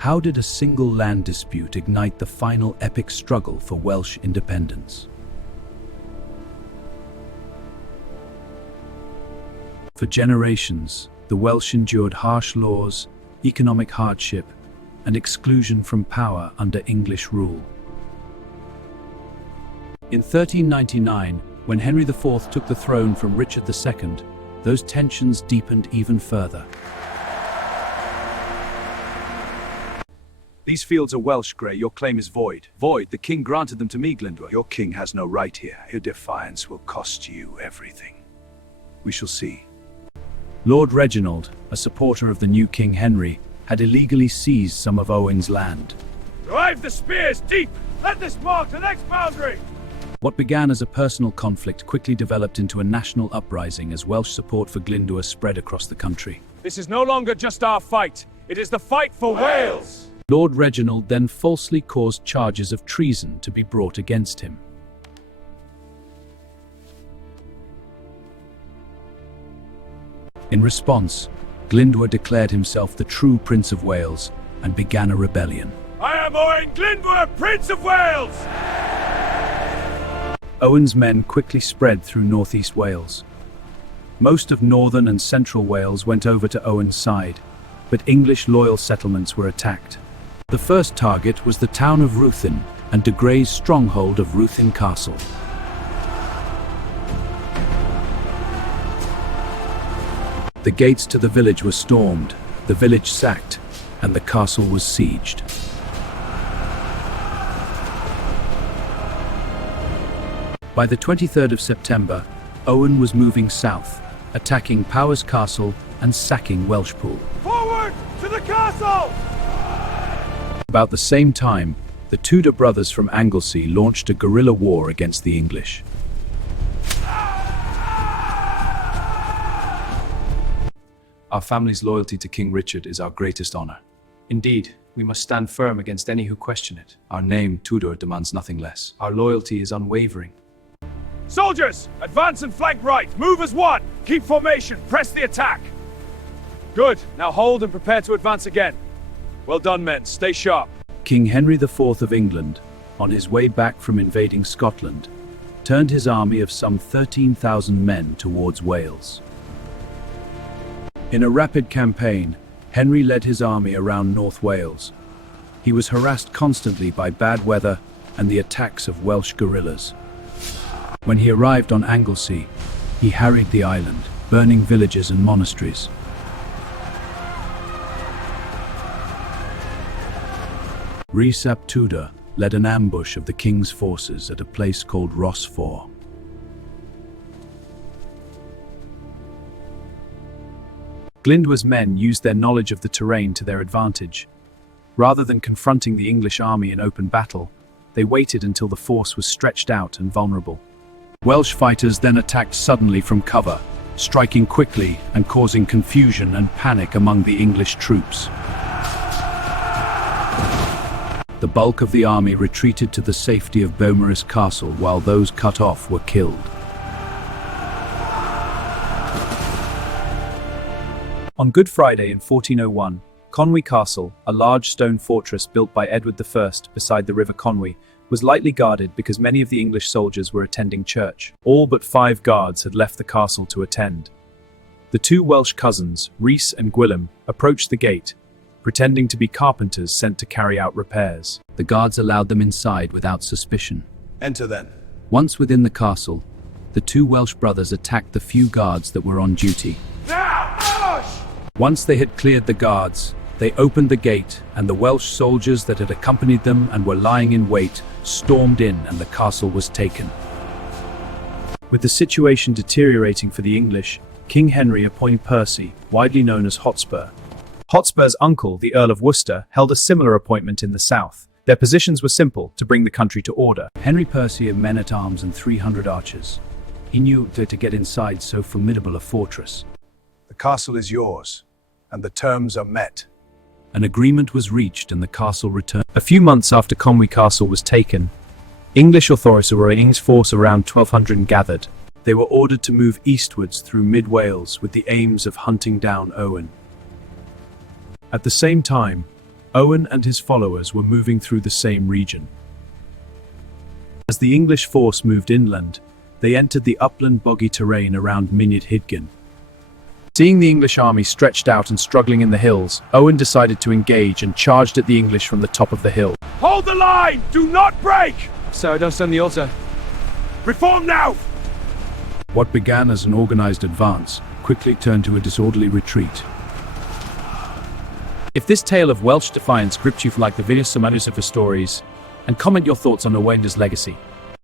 How did a single land dispute ignite the final epic struggle for Welsh independence? For generations, the Welsh endured harsh laws, economic hardship, and exclusion from power under English rule. In 1399, when Henry IV took the throne from Richard II, those tensions deepened even further. These fields are Welsh, Grey. Your claim is void. Void. The king granted them to me, Glyndwr. Your king has no right here. Your defiance will cost you everything. We shall see. Lord Reginald, a supporter of the new King Henry, had illegally seized some of Owain's land. Drive the spears deep! Let this mark the next boundary! What began as a personal conflict quickly developed into a national uprising as Welsh support for Glyndwr spread across the country. This is no longer just our fight. It is the fight for Wales! Lord Reginald then falsely caused charges of treason to be brought against him. In response, Glyndwr declared himself the true Prince of Wales and began a rebellion. I am Owain Glyndŵr, Prince of Wales! Owain's men quickly spread through northeast Wales. Most of northern and central Wales went over to Owain's side, but English loyal settlements were attacked. The first target was the town of Ruthin and de Grey's stronghold of Ruthin Castle. The gates to the village were stormed, the village sacked, and the castle was sieged. By the 23rd of September, Owain was moving south, attacking Powers Castle and sacking Welshpool. Forward to the castle! About the same time, the Tudor brothers from Anglesey launched a guerrilla war against the English. Our family's loyalty to King Richard is our greatest honor. Indeed, we must stand firm against any who question it. Our name, Tudor, demands nothing less. Our loyalty is unwavering. Soldiers, advance and flank right. Move as one. Keep formation. Press the attack. Good. Now hold and prepare to advance again. Well done, men. Stay sharp. King Henry IV of England, on his way back from invading Scotland, turned his army of some 13,000 men towards Wales. In a rapid campaign, Henry led his army around North Wales. He was harassed constantly by bad weather and the attacks of Welsh guerrillas. When he arrived on Anglesey, he harried the island, burning villages and monasteries. Rhys ap Tudor led an ambush of the king's forces at a place called Rossfor. Glyndwr's men used their knowledge of the terrain to their advantage. Rather than confronting the English army in open battle, they waited until the force was stretched out and vulnerable. Welsh fighters then attacked suddenly from cover, striking quickly and causing confusion and panic among the English troops. The bulk of the army retreated to the safety of Beaumaris Castle while those cut off were killed. On Good Friday in 1401, Conwy Castle, a large stone fortress built by Edward I beside the River Conwy, was lightly guarded because many of the English soldiers were attending church. All but 5 guards had left the castle to attend. The 2 Welsh cousins, Rhys and Gwilym, approached the gate, pretending to be carpenters sent to carry out repairs. The guards allowed them inside without suspicion. Enter then. Once within the castle, the 2 Welsh brothers attacked the few guards that were on duty. Now, push! Once they had cleared the guards, they opened the gate, and the Welsh soldiers that had accompanied them and were lying in wait stormed in, and the castle was taken. With the situation deteriorating for the English, King Henry appointed Percy, widely known as Hotspur. Hotspur's uncle, the Earl of Worcester, held a similar appointment in the south. Their positions were simple: to bring the country to order. Henry Percy had men-at-arms and 300 archers. He knew that to get inside so formidable a fortress. The castle is yours, and the terms are met. An agreement was reached and the castle returned. A few months after Conwy Castle was taken, English authorities were in force around 1200 gathered. They were ordered to move eastwards through mid-Wales with the aims of hunting down Owain. At the same time, Owain and his followers were moving through the same region. As the English force moved inland, they entered the upland boggy terrain around Mynydd Hydgyn. Seeing the English army stretched out and struggling in the hills, Owain decided to engage and charged at the English from the top of the hill. Hold the line! Do not break! Sir, don't stand the altar. Reform now! What began as an organized advance quickly turned to a disorderly retreat. If this tale of Welsh defiance gripped you like the video, some others of the stories, and comment your thoughts on Owain's legacy.